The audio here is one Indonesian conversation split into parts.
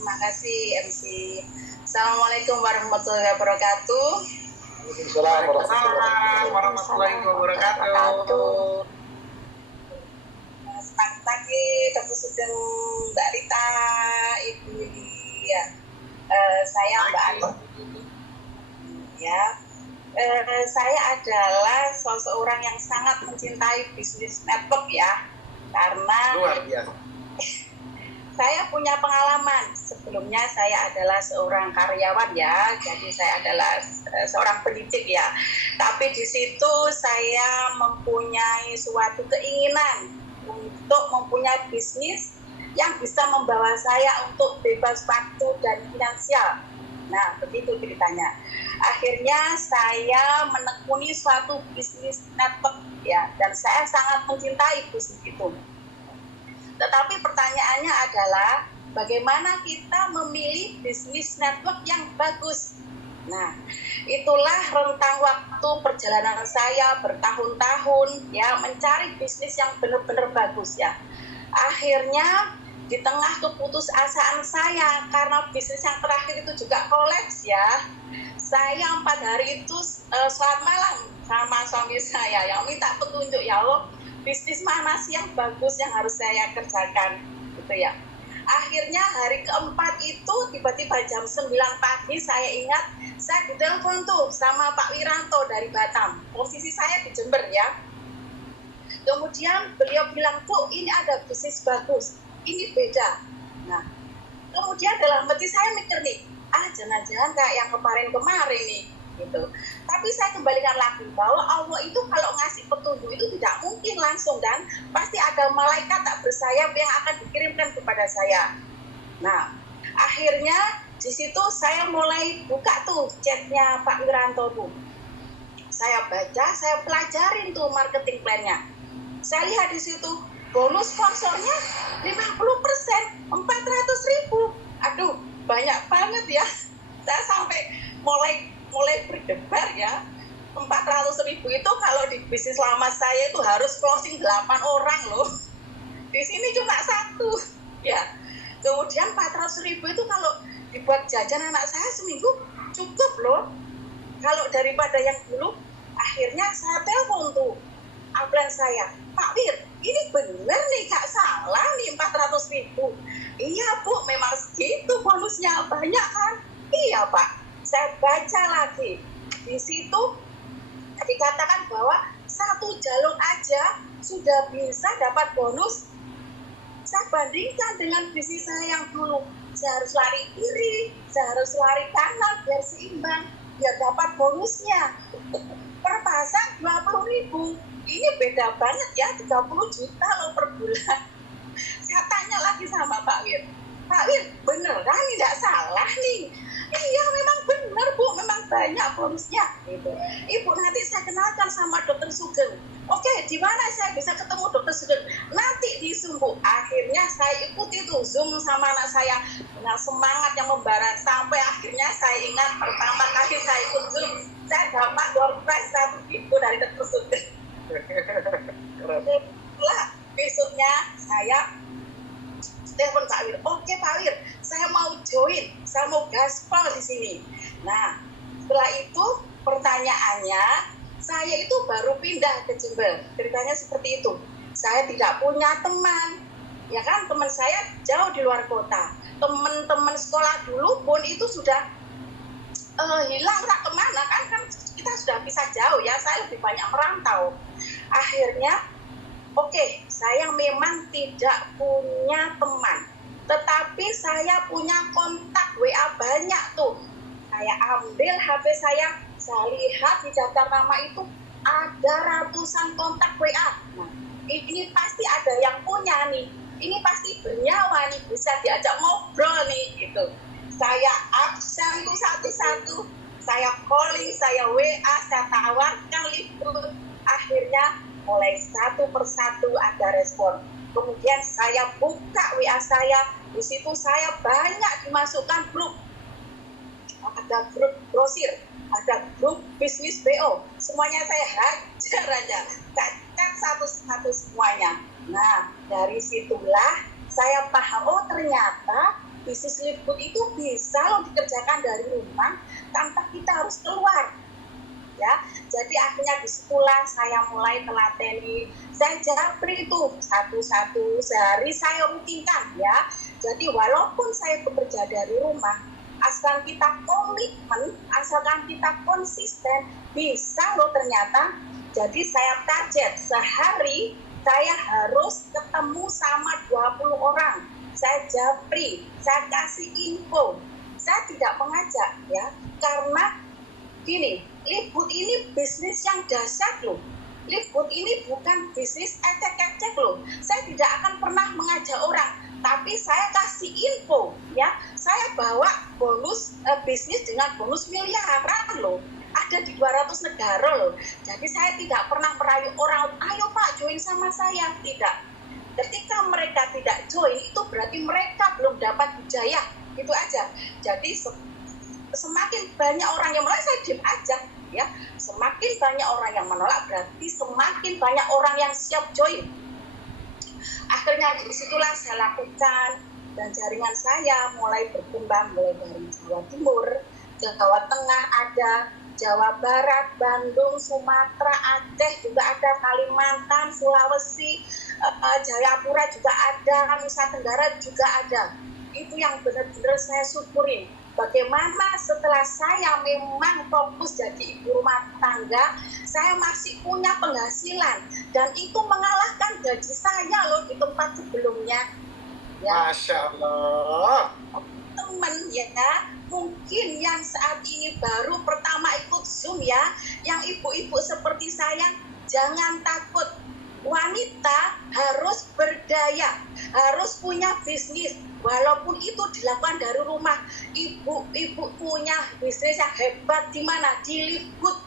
Terima kasih MC. Assalamualaikum warahmatullahi wabarakatuh. Waalaikumsalam warahmatullahi wabarakatuh. Selamat pagi, Dr. Sugeng, Mbak Rita, Ibu Lia. Saya Mbak Ani. Ya, saya adalah seseorang yang sangat mencintai bisnis network ya, karena Luar biasa. saya punya pengalaman. Sebelumnya saya adalah seorang karyawan ya, jadi saya adalah seorang pendidik ya. Tapi di situ saya mempunyai suatu keinginan untuk mempunyai bisnis yang bisa membawa saya untuk bebas waktu dan finansial. Nah, begitu ceritanya. Akhirnya saya menekuni suatu bisnis network ya, dan saya sangat mencintai bisnis itu. Tetapi pertanyaannya adalah bagaimana kita memilih bisnis network yang bagus. Nah, itulah rentang waktu perjalanan saya bertahun-tahun ya mencari bisnis yang benar-benar bagus ya. Akhirnya di tengah keputusasaan saya karena bisnis yang terakhir itu juga kolaps ya. Saya 4 hari itu sholat malam sama suami saya yang minta petunjuk, ya Allah, bisnis mana sih yang bagus yang harus saya kerjakan gitu ya. Akhirnya hari keempat itu tiba-tiba jam 9 pagi saya ingat saya ditelepon tuh sama Pak Wiranto dari Batam. Posisi saya di Jember ya. Kemudian beliau bilang, "Bu, ini ada bisnis bagus, ini beda." Nah, kemudian dalam hati saya mikir nih, jangan-jangan kayak yang kemarin-kemarin nih gitu. Tapi saya kembalikan lagi bahwa Allah itu kalau ngasih petunjuk itu tidak mungkin langsung, dan pasti ada malaikat tak bersayap yang akan dikirimkan kepada saya. Nah, akhirnya di situ saya mulai buka tuh chatnya Pak Wiranto tuh. Saya baca, saya pelajarin tuh marketing plan-nya. Saya lihat di situ bonus sponsornya 50%, 400.000. Aduh, banyak banget ya. Saya sampai mulai berdebar ya. 400.000 itu kalau di bisnis lama saya itu harus closing 8 orang loh. Di sini cuma 1 ya. Kemudian 400.000 itu kalau dibuat jajan anak saya seminggu cukup loh. Kalau daripada yang dulu, akhirnya saya telepon tuh upline saya, "Pak Wir, ini bener nih, gak salah nih 400.000. "Iya Bu, memang segitu bonusnya, banyak kan?" "Iya Pak." Saya baca lagi, di situ dikatakan bahwa 1 jalur aja sudah bisa dapat bonus. Saya bandingkan dengan bisnis saya yang dulu, saya harus lari kiri, saya harus lari kanan biar seimbang, biar dapat bonusnya. Per pasang 20.000, ini beda banget ya, 30 juta loh per bulan. Saya tanya lagi sama Pak Wir, "Pak Wir, beneran tidak salah nih?" "Iya, memang benar Bu, memang banyak bonusnya." Gitu. "Ibu, nanti saya kenalkan sama Dokter Sugeng." "Oke, di mana saya bisa ketemu Dokter Sugeng?" "Nanti di Zoom Bu." Akhirnya saya ikuti tuh Zoom sama anak saya dengan semangat yang membara, sampai akhirnya saya ingat pertama kali saya ikut Zoom, saya dapat door prize 1.000 dari Dokter Sugeng. Setelah besoknya saya telepon Pak Wir, "Oke Pak Wir, saya mau join, saya mau gaspol di sini." Nah, setelah itu pertanyaannya, saya itu baru pindah ke Jember. Ceritanya seperti itu. Saya tidak punya teman, ya kan, teman saya jauh di luar kota. Teman-teman sekolah dulu pun itu sudah hilang tak kemana kan kita sudah bisa jauh ya, saya lebih banyak merantau. Akhirnya oke, saya memang tidak punya teman, tetapi saya punya kontak WA banyak tuh. Saya ambil HP saya lihat di daftar nama itu ada ratusan kontak WA. Nah, ini pasti ada yang punya nih, ini pasti bernyawa nih, bisa diajak ngobrol nih gitu. Saya absen tuh satu-satu, saya calling, saya WA, saya tawarkan libur. Akhirnya mulai satu persatu ada respon. Kemudian saya buka WA saya, di situ saya banyak dimasukkan grup. Ada grup grosir, ada grup bisnis BO. Semuanya saya hajar aja, saya cek satu-satu semuanya. Nah, dari situlah saya paham, oh ternyata bisnis Liftwood itu bisa loh dikerjakan dari rumah tanpa kita harus keluar. Ya, jadi akhirnya disitulah saya mulai telateni, saya japri itu satu-satu sehari saya rutinkan ya. Jadi walaupun saya bekerja dari rumah, asalkan kita komitmen, asalkan kita konsisten, bisa loh ternyata. Jadi saya target sehari saya harus ketemu sama 20 orang. Saya japri, saya kasih info. Saya tidak mengajak ya, karena gini, Liftwood ini bisnis yang dahsyat loh. Liftwood ini bukan bisnis ecek-ecek loh. Saya tidak akan pernah mengajak orang, tapi saya kasih info ya. Saya bawa bonus bisnis dengan bonus miliaran loh. Ada di 200 negara loh. Jadi saya tidak pernah merayu orang, ayo Pak join sama saya. Tidak. Ketika mereka tidak join, itu berarti mereka belum dapat hidayah. Itu aja. Jadi semakin banyak orang yang menolak, saya diam aja ya. Semakin banyak orang yang menolak berarti semakin banyak orang yang siap join. Akhirnya disitulah saya lakukan, dan jaringan saya mulai berkembang, mulai dari Jawa Timur, Jawa Tengah ada, Jawa Barat, Bandung, Sumatera, Aceh juga ada, Kalimantan, Sulawesi, Jayapura juga ada, Nusa Tenggara juga ada. Itu yang benar-benar saya syukurin. Bagaimana setelah saya memang fokus jadi ibu rumah tangga, saya masih punya penghasilan, dan itu mengalahkan gaji saya loh di tempat sebelumnya. Ya. Masya Allah. Temen ya, mungkin yang saat ini baru pertama ikut Zoom ya, yang ibu-ibu seperti saya, jangan takut. Wanita harus berdaya, harus punya bisnis, walaupun itu dilakukan dari rumah. Ibu-ibu punya bisnis yang hebat di mana? Di Liftwood.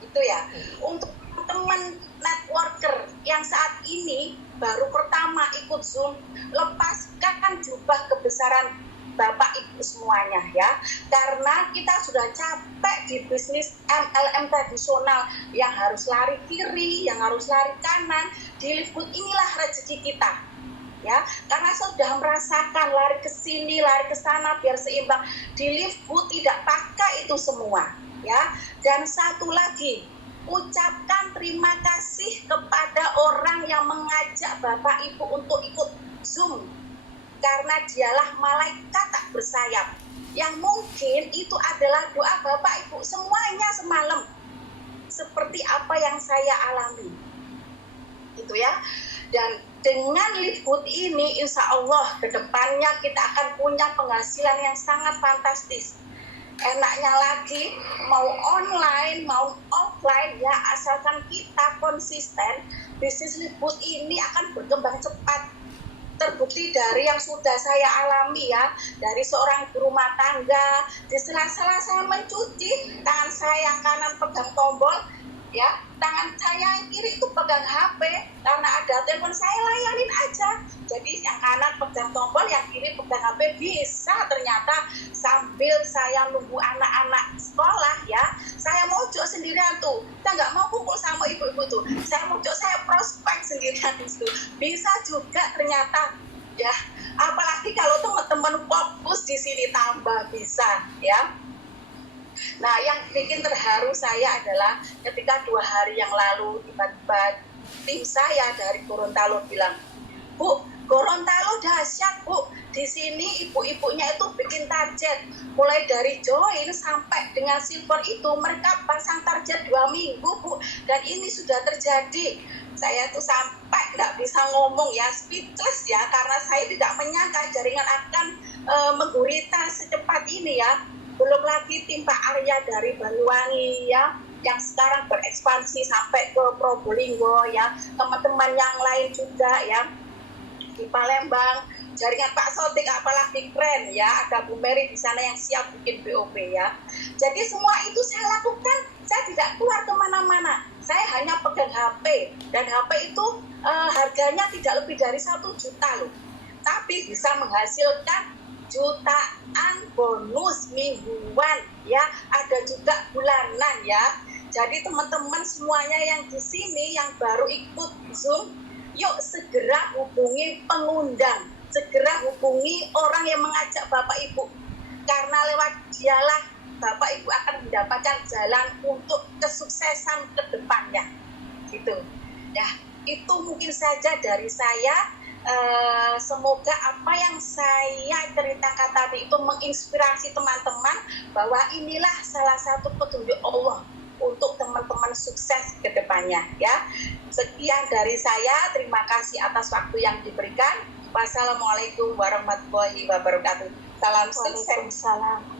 Itu ya. Untuk teman networker yang saat ini baru pertama ikut Zoom, lepaskan jubah kebesaran Bapak Ibu semuanya ya, karena kita sudah capek di bisnis MLM tradisional yang harus lari kiri, yang harus lari kanan. Di Liftwood inilah rezeki kita ya, karena sudah merasakan lari ke sini, lari ke sana biar seimbang. Di Liftwood tidak pakai itu semua ya. Dan satu lagi, ucapkan terima kasih kepada orang yang mengajak Bapak Ibu untuk ikut Zoom, karena dialah malaikat tak bersayap, yang mungkin itu adalah doa Bapak Ibu semuanya semalam, seperti apa yang saya alami gitu ya. Dan dengan Liftwood ini insya Allah kedepannya kita akan punya penghasilan yang sangat fantastis. Enaknya lagi, mau online mau offline ya, asalkan kita konsisten, bisnis Liftwood ini akan berkembang cepat. Terbukti dari yang sudah saya alami ya, dari seorang ibu rumah tangga, di sela-sela saya mencuci, tangan saya yang kanan pegang tombol ya, tangan saya yang kiri itu pegang HP, karena ada telepon saya layanin aja. Jadi yang kanan pegang tombol, yang kiri pegang HP, bisa ternyata sambil saya nunggu anak-anak sekolah ya, saya mojok sendirian tuh. Saya nggak mau kumpul sama ibu-ibu tuh, saya mojok, saya prospek sendirian itu. Bisa juga ternyata ya, apalagi kalau teman-teman fokus di sini tambah bisa ya. Nah, yang bikin terharu saya adalah ketika 2 hari yang lalu tiba-tiba tim saya dari Gorontalo bilang, Bu, Gorontalo dahsyat Bu, di sini ibu-ibunya itu bikin target, mulai dari join sampai dengan silver itu mereka pasang target 2 minggu Bu, dan ini sudah terjadi. Saya tuh sampai nggak bisa ngomong ya, speechless ya, karena saya tidak menyangka jaringan akan menggurita secepat ini ya. Belum lagi tim Pak Arya dari Banyuwangi ya, yang sekarang berekspansi sampai ke Probolinggo ya, teman-teman yang lain juga ya di Palembang, jaringan Pak Sotik apalagi keren ya, ada Bu Mary di sana yang siap bikin BOP ya. Jadi semua itu saya lakukan, saya tidak keluar kemana-mana, saya hanya pegang HP, dan HP itu harganya tidak lebih dari 1 juta loh, tapi bisa menghasilkan jutaan bonus mingguan ya, ada juga bulanan ya. Jadi teman-teman semuanya yang di sini yang baru ikut Zoom, yuk segera hubungi pengundang. segera hubungi orang yang mengajak Bapak Ibu, karena lewat dialah Bapak Ibu akan mendapatkan jalan untuk kesuksesan ke depannya gitu ya. Itu mungkin saja dari saya. Semoga apa yang saya ceritakan tadi itu menginspirasi teman-teman bahwa inilah salah satu petunjuk Allah untuk teman-teman sukses ke depannya ya. Sekian dari saya, terima kasih atas waktu yang diberikan. Wassalamualaikum warahmatullahi wabarakatuh. Salam sukses. Waalaikumsalam.